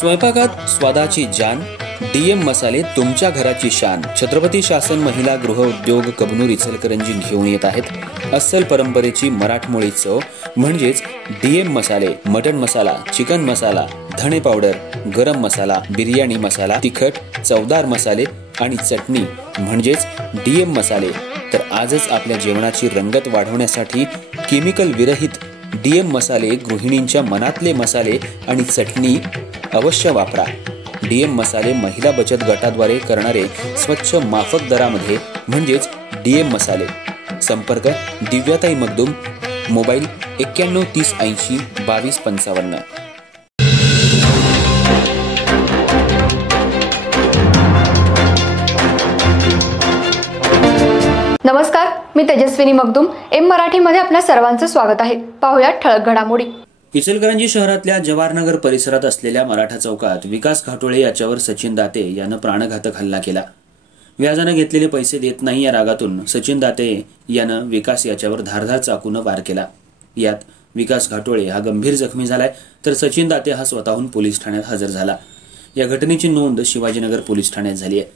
स्वयंपाकात स्वादाची जान, डीएम मसाले तुमच्या घराची शान. छत्रपती शासन महिला गृह उद्योग कबनूर इचलकरंजी घेऊन येत आहेत अस्सल परंपरेची मराठमोळी चव म्हणजेच डीएम मसाले. मटन मसाला, चिकन मसाला, धणे पावडर, गरम मसाला, बिर्याणी मसाला, तिखट चवदार मसाले आणि चटणी म्हणजेच डीएम मसाले. तर आजच आपल्या जेवणाची रंगत वाढवण्यासाठी केमिकल विरहित डीएम मसाले, गृहिणींच्या मनातले मसाले आणि चटणी अवश्य वापरा. डीएम मसाले महिला बचत गटाद्वारे करणारे स्वच्छ माफक दरामध्ये म्हणजेच डीएम मसाले. संपर्क दिव्याताई मगदूम, मोबाईल 91 30 80 22 55. नमस्कार, मी तेजस्विनी मगदूम. एम मराठीमध्ये आपल्या सर्वांचं स्वागत आहे. पाहूया ठळक घडामोडी. इचलकरंजी शहरातल्या जवाहरनगर परिसरात असलेल्या मराठा चौकात विकास घाटोळे याच्यावर सचिन दाते यानं प्राणघातक हल्ला केला. व्याजानं घेतलेले पैसे देत नाही या रागातून सचिन दाते यानं विकास याच्यावर धारधार चाकूनं वार केला. यात विकास घाटोळे हा गंभीर जखमी झालाय, तर सचिन दाते हा स्वतःहून पोलीस ठाण्यात हजर झाला. या घटनेची नोंद शिवाजीनगर पोलीस ठाण्यात झाली आहे.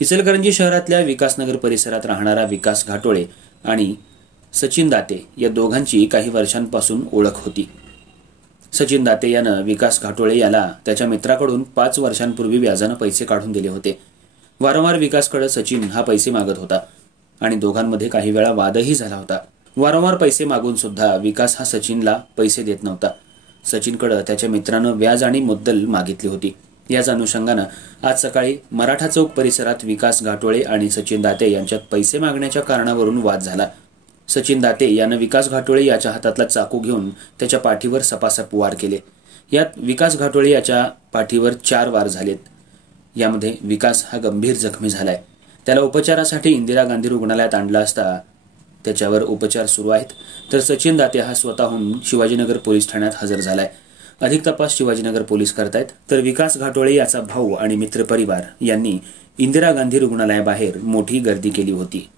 इचलकरंजी शहरातल्या विकासनगर परिसरात राहणारा विकास घाटोळे आणि सचिन दाते या दोघांची काही वर्षांपासून ओळख होती. सचिन दाते यानं विकास घाटोळे याला त्याच्या मित्राकडून 5 वर्षांपूर्वी व्याजानं पैसे काढून दिले होते. वारंवार विकासकडे सचिन हा पैसे मागत होता आणि दोघांमध्ये काही वेळा वादही झाला होता. वारंवार पैसे मागून सुद्धा विकास हा सचिनला पैसे देत नव्हता. सचिनकडे त्याच्या मित्रानं व्याज आणि मुद्दल मागितली होती. याच अनुषंगानं आज सकाळी मराठा चौक परिसरात विकास घाटोळे आणि सचिन दाते यांच्यात पैसे मागण्याच्या कारणावरून वाद झाला. सचिन दाते यानं विकास घाटोळे याच्या हातातला चाकू घेऊन त्याच्या पाठीवर सपासप वार केले. यात विकास घाटोळे याच्या पाठीवर 4 वार झालेत. यामध्ये विकास हा गंभीर जखमी झालाय. त्याला उपचारासाठी इंदिरा गांधी रुग्णालयात आणला असता त्याच्यावर उपचार सुरू आहेत. तर सचिन दाते हा स्वतःहून शिवाजीनगर पोलीस ठाण्यात हजर झालाय. अधिक तपास शिवाजीनगर पोलीस करतायत. तर विकास घाटोळे याचा भाऊ आणि मित्रपरिवार यांनी इंदिरा गांधी रुग्णालयाबाहेर मोठी गर्दी केली होती.